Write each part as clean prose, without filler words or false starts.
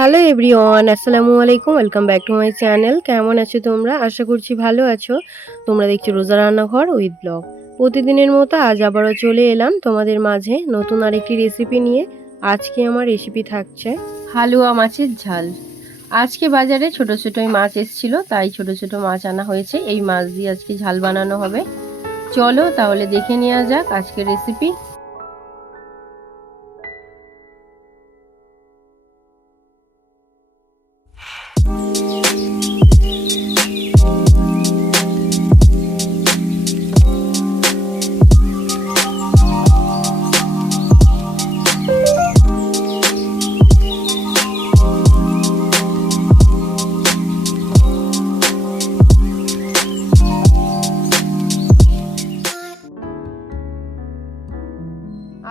Hello everyone, আসসালামু আলাইকুম। Welcome back to my channel. কেমন আছো তোমরা? আশা করছি ভালো আছো। তোমরা দেখছো রোজা রান্নাঘর উইথ ব্লগ। প্রতিদিনের মতো আজ আবারও চলে এলাম তোমাদের মাঝে নতুন আরেকটি রেসিপি নিয়ে। আজকে আমার রেসিপি থাকছে হালুয়া মাছের ঝাল। আজকে বাজারে ছোট ছোট মাছ এসেছিল, তাই ছোট ছোট মাছ আনা হয়েছে। এই মাছ দিয়ে আজকে ঝাল বানানো হবে। চলো তাহলে দেখে নেওয়া যাক আজকের রেসিপি।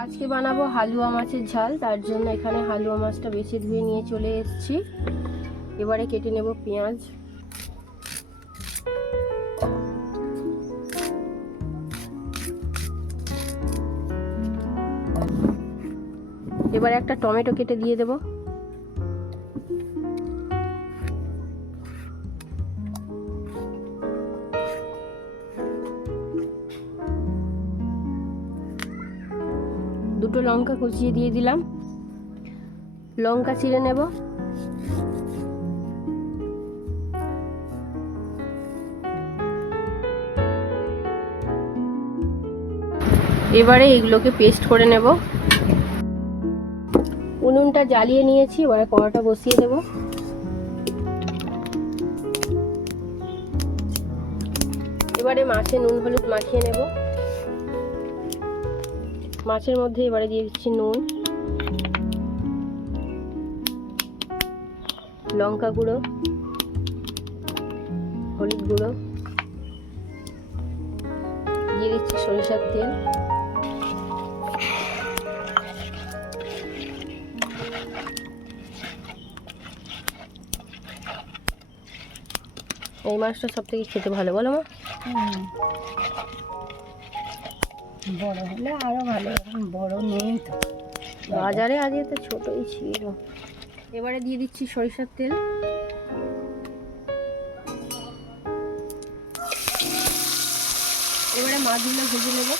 আজকে বানাবো হালুয়া মাছের ঝাল। তার জন্য এখানে হালুয়া মাছটা বেছে ধুয়ে নিয়ে চলে এসেছি। এবারে কেটে নেব পেঁয়াজ। এবারে একটা টমেটো কেটে দিয়ে দেব। দুটো লঙ্কা কুচিয়ে দিয়ে দিলাম। লঙ্কা চিড়ে নেব। এবারে এগুলোকে পেস্ট করে নেব। উনুনটা জ্বালিয়ে নিয়েছি, এবারে কড়াটা বসিয়ে দেব। এবারে মাছে নুন হলুদ মাখিয়ে নেব। মাছের মধ্যে এবারে দিয়ে দিচ্ছি নুন, লঙ্কা গুঁড়ো, হলুদ গুঁড়ো, দিয়ে দিচ্ছি সরিষার তেল। এই মাছটা সব থেকে খেতে ভালো, বলো মা? বড় হলে আরো ভালো, এখন বড় নেই তো, বাজারে আজকে তো ছোটই ছিল। এবারে দিয়ে দিচ্ছি সরিষার তেল। এবারে মাছগুলো ভেজে নেব।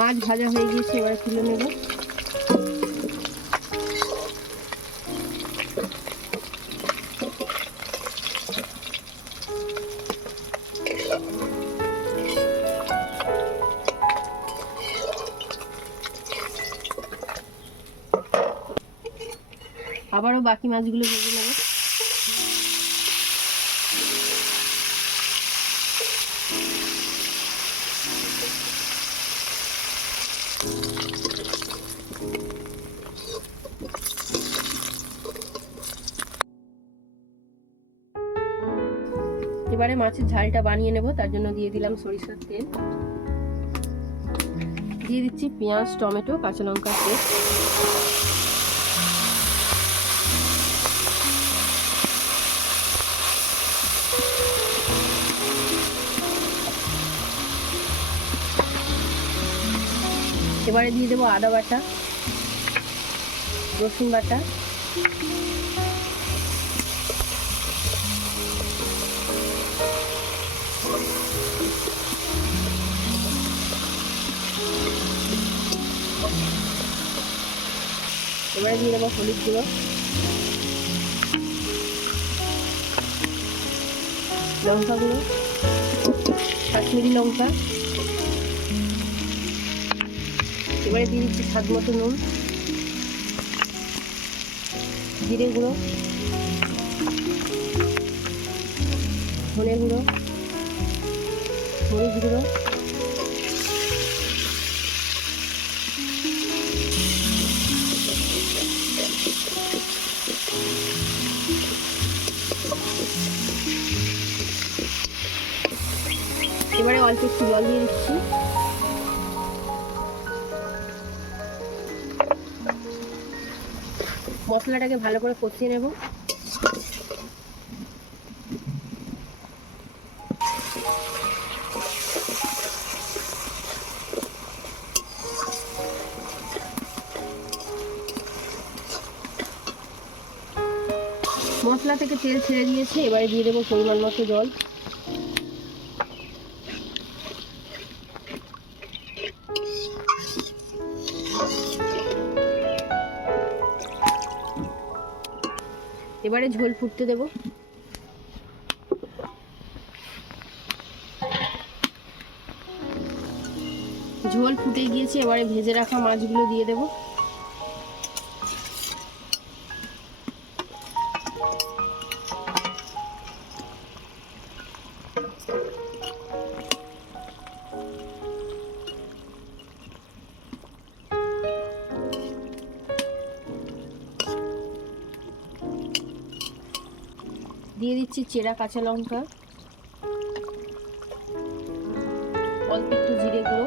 মাছ ভাজা হয়ে গিয়েছে, এবারে তুলে নেব। আবারও বাকি মাছগুলো ভেজে নেব। এবারে মাছের ঝালটা বানিয়ে নেব। তার জন্য দিয়ে দিলাম সরিষার তেল, দিয়ে দিচ্ছি পেঁয়াজ, টমেটো, কাঁচা লঙ্কা পেস্ট। এবারে দিয়ে দেবো আদা বাটা, রসুন বাটা, এবারে দিয়ে দেবো হলুদ গুঁড়ো, লঙ্কা গুঁড়ো, কাশ্মীরি লঙ্কা। এবারে দিয়ে দিচ্ছি স্বাদ মতো নুন, জিরে গুঁড়ো, ধনে গুঁড়ো, মরিচ গুঁড়ো, এবারে অল্প একটু জল দিয়ে দিচ্ছি। মশলাটাকে ভালো করে কষিয়ে নেব। মশলা থেকে তেল ছেড়ে দিয়েছে, এবারে দিয়ে দেবো পরিমাণ মতো জল। এবারে ঝোল ফুটতে দেব। ঝোল ফুটে গিয়েছে, এবারে ভেজে রাখা মাছগুলো দিয়ে দেব। দিয়ে দিচ্ছি চেরা কাঁচা লঙ্কা, অল্প একটু জিরে গুঁড়ো।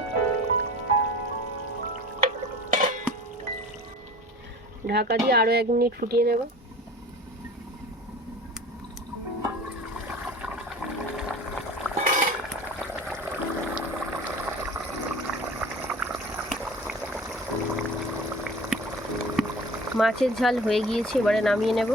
ঢাকা দিয়ে আরো 1 মিনিট ফুটিয়ে নেব। মাছের ঝাল হয়ে গিয়েছে, এবারে নামিয়ে নেব।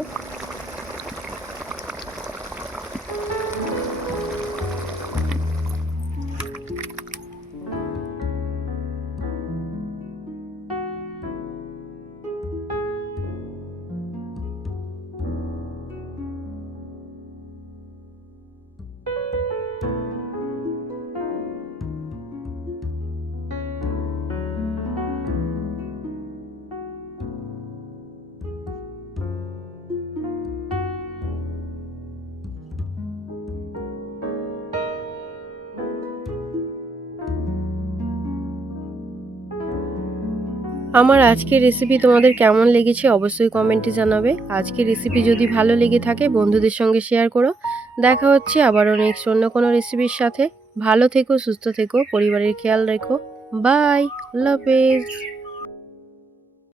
আমার আজকের রেসিপি তোমাদের কেমন লেগেছে অবশ্যই কমেন্টে জানাবে। আজকের রেসিপি যদি ভালো লেগে থাকে বন্ধুদের সঙ্গে শেয়ার করো। দেখা হচ্ছে আবারও নেক্সট অন্য কোনো রেসিপির সাথে। ভালো থেকো, সুস্থ থেকো, পরিবারের খেয়াল রেখো। বাই, আল্লাহ হাফেজ।